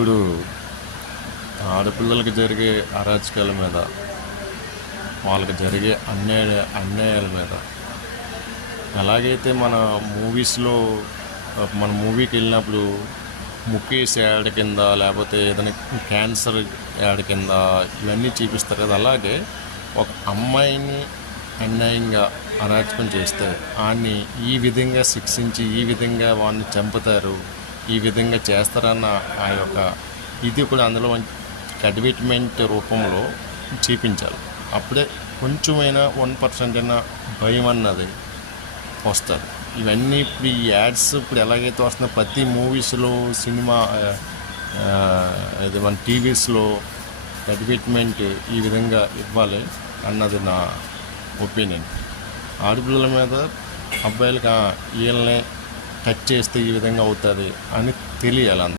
ఇప్పుడు ఆడపిల్లలకి జరిగే అరాచకాల మీద, వాళ్ళకి జరిగే అన్యాయాల మీద ఎలాగైతే మన మూవీకి వెళ్ళినప్పుడు ముఖేష్ యాడ్ కింద, లేకపోతే ఏదైనా క్యాన్సర్ యాడ్ కింద ఇవన్నీ చూపిస్తారు కదా, అలాగే ఒక అమ్మాయిని అన్యాయంగా అరాచకం చేస్తే వాడిని ఈ విధంగా శిక్షించి, ఈ విధంగా వాడిని చంపుతారు, ఈ విధంగా చేస్తారన్న ఆ యొక్క ఇది కూడా అందులో అడ్వర్టైజ్మెంట్ రూపంలో చూపించాలి. అప్పుడే కొంచెమైనా 1% అయినా భయం అన్నది వస్తుంది. ఇవన్నీ ఇప్పుడు ఈ యాడ్స్ ఇప్పుడు ఎలాగైతే వస్తున్నాయో ప్రతి మూవీస్లో, సినిమా ఇది మన టీవీస్లో అడ్వర్టైజ్మెంట్ ఈ విధంగా ఇవ్వాలి అన్నది నా ఒపీనియన్. ఆడపిల్లల మీద అబ్బాయిలకి వీళ్ళని టచ్ చేస్తే ఈ విధంగా అవుతుంది అని తెలియాలి.